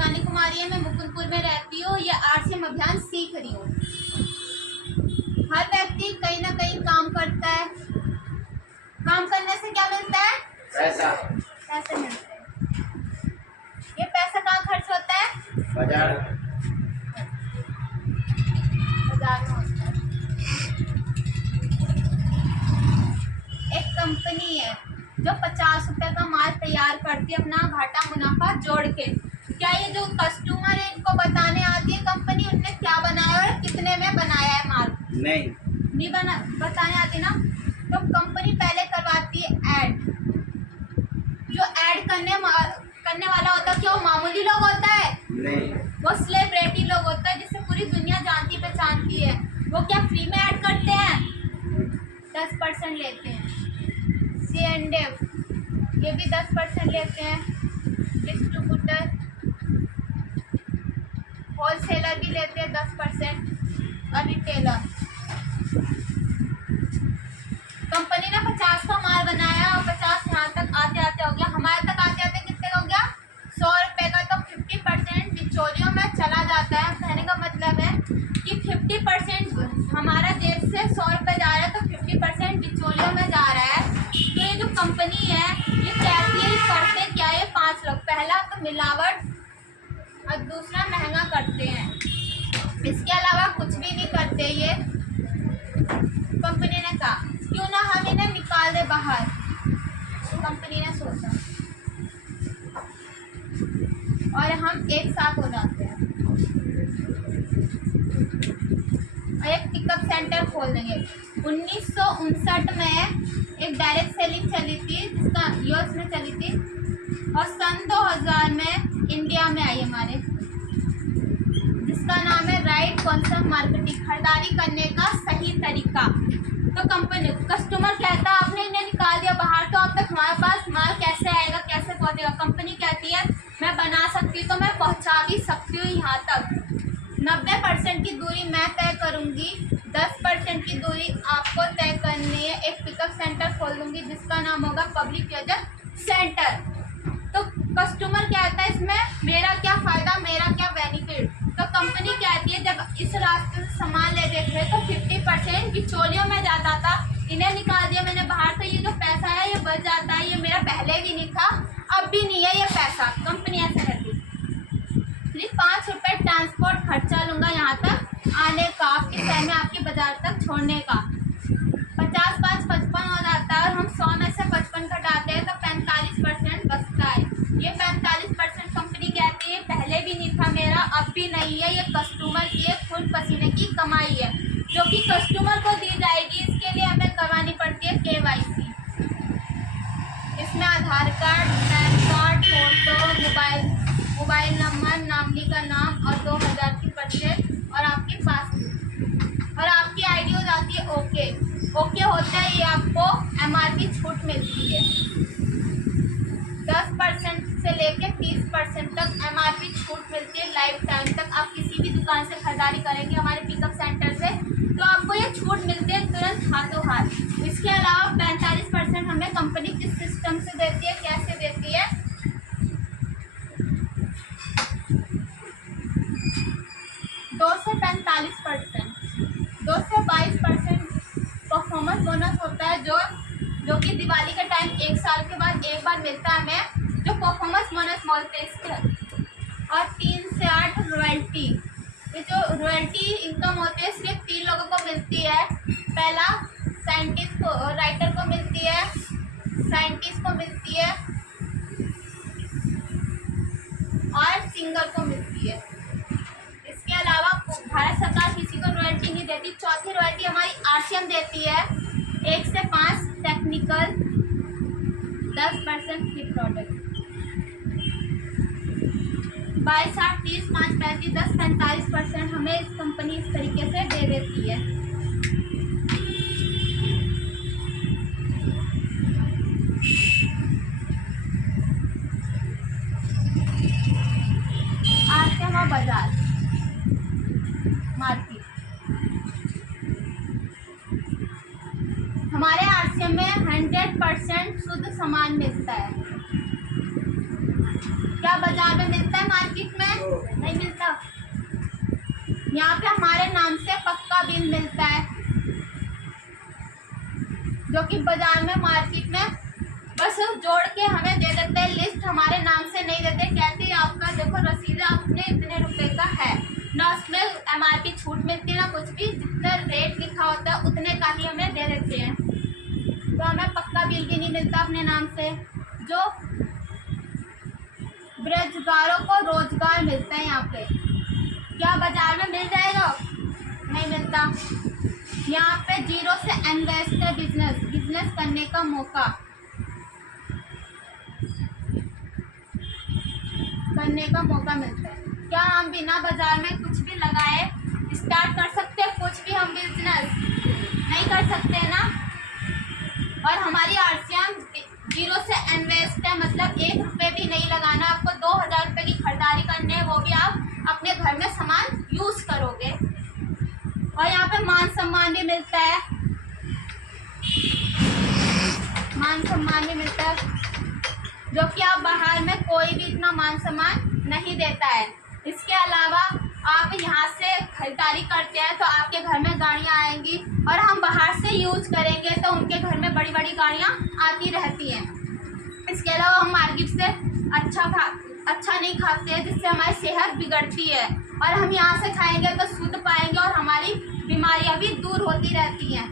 शिवानी कुमारी है, मैं मुकुंदपुर में रहती हूँ। ये आरसीएम अभियान सीख रही हूँ। हर व्यक्ति कहीं ना कहीं काम करता है। काम करने से क्या मिलता है? पैसा। पैसे मिलते हैं। ये पैसा कहाँ खर्च होता है? बाजार में होता है। एक कंपनी है जो 50 रुपए का माल तैयार करती है अपना घाटा मुनाफा जोड़ के। क्या ये जो कस्टमर है इनको बताने आती है कंपनी उनने क्या बनाया और कितने में बनाया है माल? नहीं बताने आती ना। तो कंपनी पहले करवाती है ऐड। जो ऐड करने वाला होता है क्या वो मामूली लोग होता है? नहीं, वो सेलिब्रिटी लोग होता है जिसे पूरी दुनिया जानती पहचानती है। वो क्या फ्री में ऐड करते हैं? 10% लेते हैं। C&F ये भी 10% लेते हैं। डिस्ट्रीब्यूटर होलसेलर भी लेते हैं 10% और रिटेलर। कंपनी ने 50 का माल बनाया और 50 यहाँ तक आते आते हो गया। हमारे तक आते आते कितने का हो गया? 100 रुपए का। तो 50% बिचौलियों में चला जाता है। कहने का मतलब है कि 50% हमारा जेब से 100 रुपए जा रहा है तो 50% बिचौलियों में जा रहा है। तो ये जो कंपनी है ये कहती है करते क्या है 5 लोग। पहला तो मिलावट और दूसरा महंगा करते हैं। इसके अलावा कुछ भी नहीं करते ये। कंपनी ने कहा क्यों ना हम इन्हें निकाल दे बाहर। कंपनी ने सोचा और हम एक साथ हो जाते हैं और एक पिकअप सेंटर खोल देंगे। 1959 में एक डायरेक्ट सेलिंग चली थी जिसका यूएस में चली थी और सन 2000 में इंडिया में आई हमारे, जिसका नाम है राइट कॉन्सेप्ट मार्केटिंग, खरीदारी करने का सही तरीका। तो कंपनी कस्टमर कहता है आपने इन्हें निकाल दिया बाहर तो अब तक हमारे पास माल कैसे आएगा, कैसे पहुंचेगा? कंपनी कहती है मैं बना सकती हूँ तो मैं पहुंचा भी सकती हूँ यहाँ तक। 90% की दूरी मैं तय करूँगी, 10% की दूरी आपको तय करनी है। एक पिकअप सेंटर खोल दूँगी जिसका नाम होगा पब्लिक फ्यूचर सेंटर। तो कस्टमर कहता है इसमें मेरा क्या फ़ायदा, मेरा क्या बेनिफिट? तो कंपनी कहती है जब इस रास्ते से सामान ले रहे थे तो 50% बिचौलियों में जाता था। इन्हें निकाल दिया मैंने बाहर तो ये जो पैसा है ये बच जाता है। ये मेरा पहले भी नहीं था अब भी नहीं है ये पैसा। कंपनी ऐसा करती सिर्फ 5 रुपये ट्रांसपोर्ट खर्चा लूँगा यहाँ तक आने का, आपके शहर में आपके बाजार तक छोड़ने का। 50 5 55 हो जाता है और हम 100 में से 55 घटाते हैं तो 45% बचता है। ये 45% कंपनी कहती है पहले भी नहीं था मेरा अब भी नहीं है। ये कस्टमर की खून पसीने की कमाई है जो कि कस्टमर को दी जाएगी। इसके लिए हमें करवानी पड़ती है KYC। इसमें Aadhaar card, PAN card, photo, mobile number, nominee का नाम और 2000 की परचेज और आपके पासबुक और आपकी ID हो जाती है ओके होता है। ये आपको MRP छूट मिलती है 10% से लेके 30% तक MRP छूट मिलती है लाइफ टाइम तक। आप किसी भी दुकान से खरीदारी करेंगे हमारे पिकअप सेंटर से तो आपको ये छूट मिलती है तुरंत हाथों हाथ। इसके अलावा 45% हमें कंपनी किस सिस्टम से देती है, कैसे देती है? 2 से 45%, 2 से 22% परफॉर्मेंस बोनस होता है जो कि दिवाली के टाइम 1 साल के बाद एक बार मिलता है हमें, जो परफॉर्मेंस बोनस बोलते हैं इसके। और 3 से 8 रॉयल्टी। ये जो रॉयल्टी इनकम होती है सिर्फ 3 लोगों को मिलती है। पहला साइंटिस्ट को, राइटर को मिलती है, साइंटिस्ट को मिलती है और सिंगर को मिलती है। इसके अलावा भारत सरकार किसी को रॉयल्टी नहीं देती। चौथी रॉयल्टी हमारी RCM देती है 1 से 5 टेक्निकल, 10% की प्रोडक्ट। 22 8 30 5 35 10 45% हमें इस कंपनी इस तरीके से दे देती है। RCM बाजार मार्केट। हमारे RCM में 100% शुद्ध सामान मिलता है। क्या बाजार में मिलता है मार्केट में? यहाँ पे हमारे नाम से पक्का बिल मिलता है, जो कि बाजार में मार्केट में बस जोड़ के हमें दे देते हैं, लिस्ट हमारे नाम से नहीं देते, कहते हैं आपका देखो रसीद आपने इतने रुपए का है, ना उसमें MRP छूट मिलती है ना कुछ भी, जितना रेट लिखा होता है उतने का ही हमें दे देते हैं। तो हमें पक्का बिल भी नहीं मिलता अपने नाम से। जो बेरोजगारों को रोजगार मिलता है यहाँ पे, क्या बाजार में मिल जाएगा? नहीं मिलता। यहाँ पे 0 से इन्वेस्टर बिजनेस करने का मौका मिलता है। क्या हम बिना बाजार में कुछ भी लगाए स्टार्ट कर सकते हैं? कुछ भी हम बिजनेस नहीं कर सकते ना। और हमारी आरसीआं 0 से इन्वेस्ट है, मतलब 1 रुपये भी नहीं लगाना, आपको 2000 रुपये की खरीदारी करनी है, वो भी आप अपने घर में सामान यूज करोगे। और यहाँ पे मान सम्मान भी मिलता है, जो कि आप बाहर में कोई भी इतना मान सम्मान नहीं देता है। इसके अलावा आप यहाँ से खरीदारी करते हैं तो आपके घर में गाड़ियाँ आएंगी, और हम बाहर से यूज करेंगे तो उनके घर में बड़ी बड़ी गाड़ियाँ आती रहती हैं। इसके अलावा हम मार्केट से अच्छा नहीं खाते हैं, जिससे हमारी सेहत बिगड़ती है, और हम यहाँ से खाएंगे तो शुद्ध पाएंगे और हमारी बीमारियाँ भी दूर होती रहती हैं।